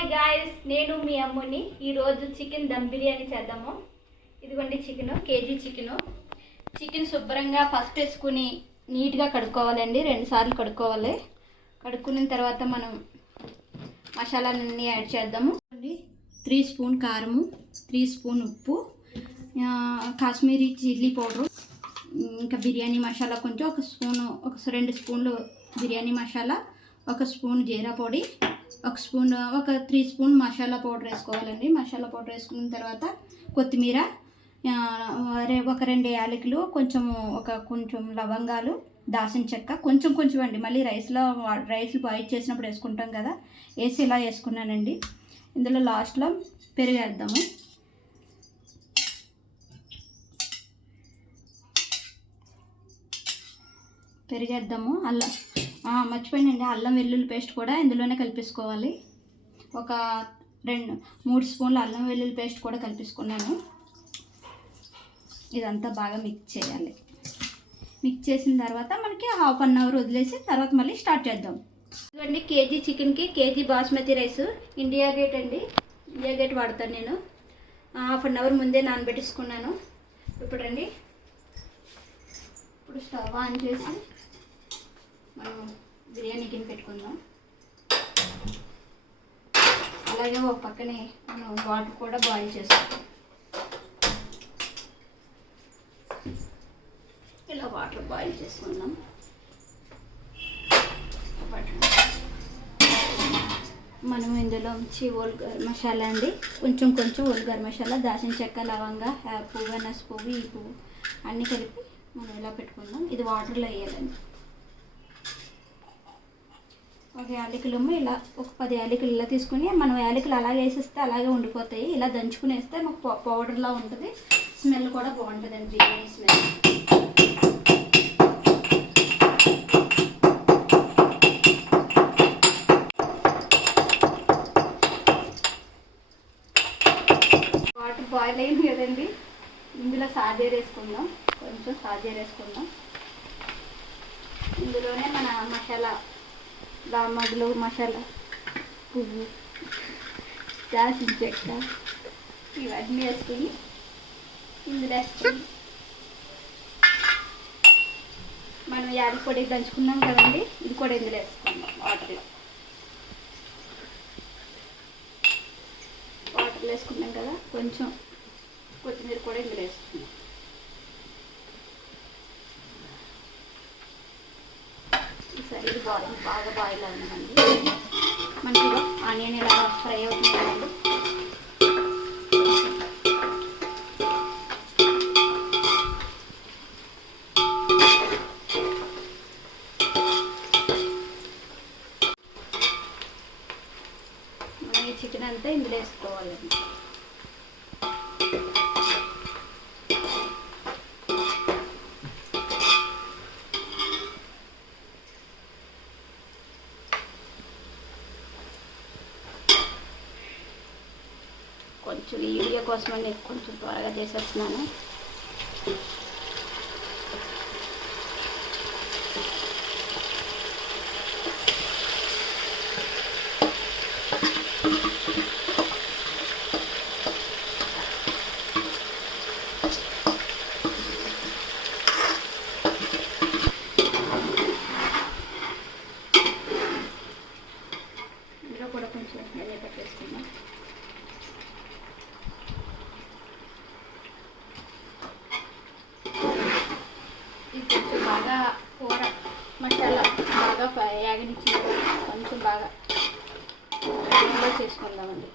Hi guys, నేను మీ అమ్ముని. ఈరోజు chicken dum biryani చేద్దాము. ఇదిగోండి కేజీ చికెన్ శుభ్రంగా పసుపు వేసుకుని నీట్గా కడుక్కోవాలండి. 2 సార్లు కడుక్కోవాలి. కడుక్కున్న తర్వాత మనం మసాలాలన్నీ యాడ్ చేద్దాము. 3 స్పూన్ కారము, 3 స్పూన్ ఉప్పు, కాశ్మీరీ చిల్లీ పౌడరు, ఇంకా బిర్యానీ మసాలా కొంచెం, 2 స్పూన్లు బిర్యానీ మసాలా, 1 స్పూన్ జీరా పొడి, 3 స్పూన్ మసాలా పౌడర్ వేసుకోవాలండి. మసాలా పౌడర్ వేసుకున్న తర్వాత కొత్తిమీర, 2 యాలకులు, కొంచెం లవంగాలు, దాల్చిన చెక్క, కొంచెం అండి. మళ్ళీ రైస్ బాయిల్ చేసినప్పుడు వేసుకుంటాం కదా, వేసి ఇలా వేసుకున్నానండి. ఇందులో లాస్ట్లో పెరుగు వేద్దాము. పెరిగేద్దాము. మర్చిపోయినండి, అల్లం వెల్లుల్లి పేస్ట్ కూడా ఇందులోనే కలిపేసుకోవాలి. 3 స్పూన్ల అల్లం వెల్లుల్లి పేస్ట్ కూడా కలిపేసుకున్నాను. ఇదంతా బాగా మిక్స్ చేయాలి. మిక్స్ చేసిన తర్వాత మనకి ½ అన్ అవర్ వదిలేసి తర్వాత మళ్ళీ స్టార్ట్ చేద్దాం. ఇదిగోండి కేజీ చికెన్కి KG basmati rice. India gate వాడతాను నేను. ½ అన్ అవర్ ముందే నానబెట్టేసుకున్నాను. ఇప్పుడు స్టవ్ ఆన్ చేసి మనం బిర్యానీ గిన్నె పెట్టుకుందాం. అలాగే ఒక పక్కనే మనం వాటర్ కూడా బాయిల్ చేసుకుందాం. ఇలా వాటర్ బాయిల్ చేసుకుందాం. మనం ఇందులో గరం మసాలా అండి, కొంచెం గరం మసాలా, దాల్చిన చెక్క, లవంగా, పువ్వు, నసు పువ్వు, ఈ పువ్వు అన్నీ కలిపి మనం ఇలా పెట్టుకుందాం. ఇది వాటర్లో వేయాలండి. 1 యాలకులము ఇలా 10 యాలకులు ఇలా తీసుకుని మనం యాలకులు అలాగే వేసేస్తే అలాగే ఉండిపోతాయి. ఇలా దంచుకుని వేస్తే మాకు పౌడర్లా ఉంటుంది. స్మెల్ కూడా బాగుంటుందండి, బిర్యానీ స్మెల్. వాటర్ బాయిల్ అయింది కదండి, ఇందులో సాజీర వేసుకుందాం. కొంచెం సాజీర వేసుకుందాం. ఇందులోనే మన మసాలా, లవంగాలు, మసాలా, పువ్వు, దాల్చిన చెక్క ఇవన్నీ వేసుకుని ఇందులో వేసుకుని మనం యాలకుల పొడి దంచుకున్నాం కదండి, ఇది కూడా ఇందులో వేసుకుందాం. వాటర్లో వేసుకున్నాం కదా, కొంచెం కొత్తిమీర కూడా ఇందులో వేసుకున్నాం. సరే, ఇది బాగా బాయిల్ అవుతుందండి. మంచిగా ఆనియన్ ఇలా ఫ్రై అవుతుంది కదండి. మనం ఈ చికెన్ అంతా ఇందులో వేసుకోవాలండి. కొంచెం ఈ వీడియో కోసం నేను కొంచెం త్వరగా చేసేస్తున్నాను. ఇందులో కూడా కొంచెం నెయ్యి పెట్టేసుకుందాం. బాగా కూర మసాలా బాగా యాగనిచ్చి కొంచెం బాగా చేసుకుందామండి.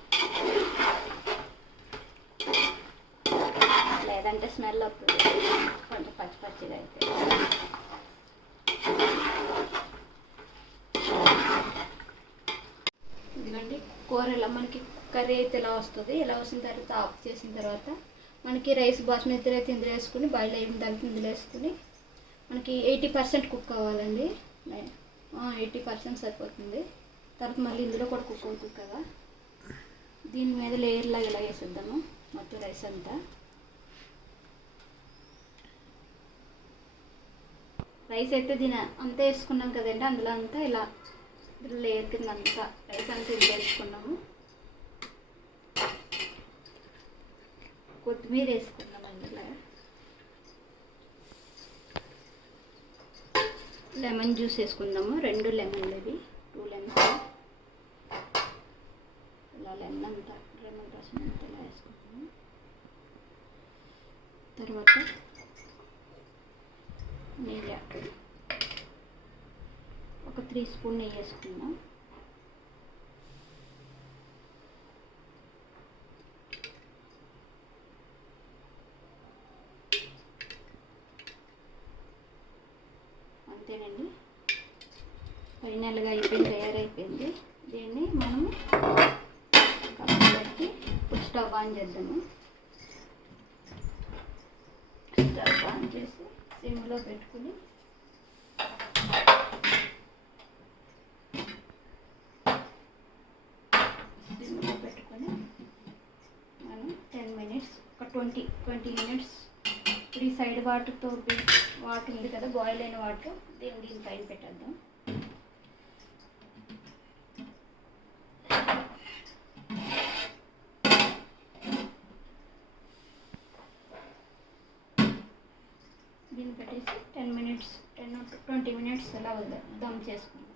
లేదంటే స్మెల్ వస్తుంది, కొంచెం పచ్చిగా అయితే. ఎందుకంటే కూర ఇలా మనకి కర్రీ అయితే ఇలా వస్తుంది. ఇలా వచ్చిన తర్వాత ఆఫ్ చేసిన తర్వాత మనకి రైస్ బాస్మతి అయితే ఇందులో వేసుకుని బాయిల్ అయిన తర్వాత ఇందులో వేసుకుని మనకి 80% కుక్ అవ్వాలండి. 80% సరిపోతుంది. తర్వాత మళ్ళీ ఇందులో కూడా కుక్ అవుతుంది కదా, దీని మీద లేయర్లాగా ఇలా వేసేద్దాము మొత్తం రైస్ అంతా. రైస్ అయితే దీని అంతా వేసుకున్నాం కదండి, అందులో అంతా ఇలా లేయర్ కింద అంతా రైస్ అంతా ఇది వేసుకున్నాము. కొత్తిమీర వేసుకుందామండి. ఇలా లెమన్ జ్యూస్ వేసుకుందాము. 2 లెమన్లు, ఇవి 2 లెమన్స్. ఇలా లెమన్ రసం అంతా ఇలా వేసుకుంటాము. తర్వాత నెయ్యి ఒక 3 స్పూన్ నెయ్యి వేసుకుందాం. అంతేనండి, ఫైనల్గా తయారైపోయింది. దీన్ని మనము కప్పు పెట్టి ఇప్పుడు స్టవ్ ఆన్ చేద్దాము. స్టవ్ ఆన్ చేసి సిమ్లో పెట్టుకుని మనం 10 మినిట్స్, ఒక 20 మినిట్స్ ఈ సైడ్ వాటర్ ఉంది కదా, బాయిల్ అయిన వాటర్, దీని పైన పెట్టేద్దాం. దీన్ని పెట్టేసి 10 మినిట్స్ అలా దమ్ చేసుకుందాం.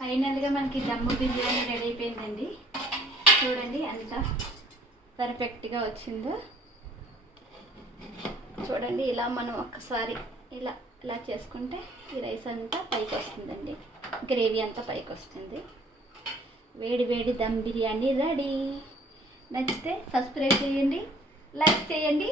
ఫైనల్గా మనకి దమ్ము బిర్యానీ రెడీ అయిపోయిందండి. చూడండి ఎంత పర్ఫెక్ట్గా వచ్చిందో. చూడండి, ఇలా మనం ఒక్కసారి ఇలా చేసుకుంటే ఈ రైస్ అంతా పైకి వస్తుందండి, గ్రేవీ అంతా పైకి వస్తుంది. వేడి వేడి దమ్ బిర్యానీ రెడీ. నచ్చితే సబ్స్క్రైబ్ చేయండి, లైక్ చేయండి,